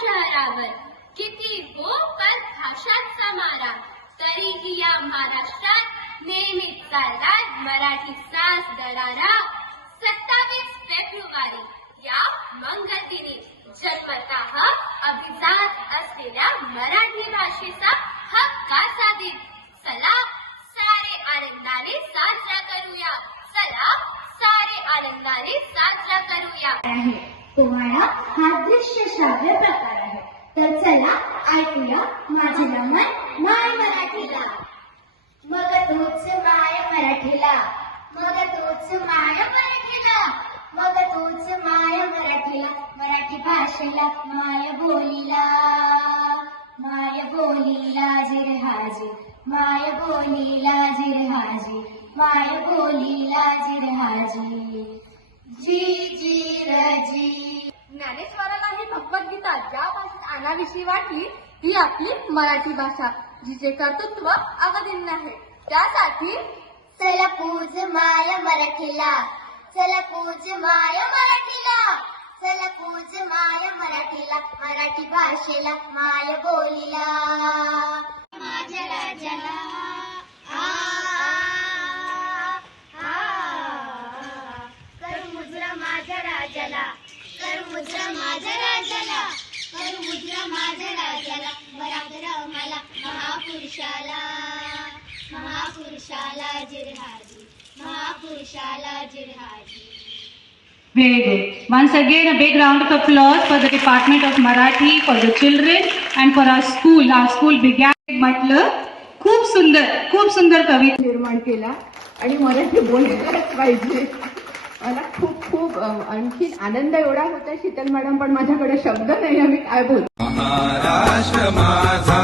शहरावर किती हो पण भाषांचा मारा, तरीही या महाराष्ट्रात नेहमीच चाललाय मराठी साज दरारा. 27 फेब्रुवारी या मंगळदिनी जन्मतः अभिजात असलेल्या मराठी भाषेचा हक्काचा दिन चला सारे आनंदाने साजरा करूया. चला सारे आनंदाने साजरा करूया. पोवाडा हा दृश्य श्राव्य प्रकार आहे. तर चला ऐकूया माझे नमन माय मराठीला. मग तूच माय मराठीला, मग तूच माय मराठीला, मग तूच माय मराठीला, मराठी भाषेला माय बोलीला, माय बोलीला जिरहाजी, माय बोलीला जिरहाजी, माय बोलीला जिरहाजी, जी जी रजी. ज्ञानेश्वराला ही भगवद्गीता ज्या भाषेत आणावीशी वाटली ती आपली मराठी भाषा, जिचे कर्तृत्व अवधिन्य आहे. त्यासाठी चला पूज माय मराठीला, चला पूज माय मराठीला, चला पूज माय मराठीला, मराठी भाषेला माय बोलीला. माझ्या राजाला कर मुजरा माझ्या राजाला, कर मुजरा माझ्या राजाला, कर मुजरा माझ्या राजाला, बराबर मला महापुरुषाला, महापुरुषाला जिरहाजी, महापुरुषाला जिरहाजी. Very good. Once again, a big round of applause for the Department of Marathi, for the children and for our school. Our school began. म्हटलं खूप सुंदर कविता निर्माण केला आणि मराठी बोलायलाच पाहिजे. मला खूप आणखी आनंद एवढा होता शीतल मॅडम, पण माझ्याकडे शब्द नाही, आम्ही काय बोलतो. महाराष्ट्र माझा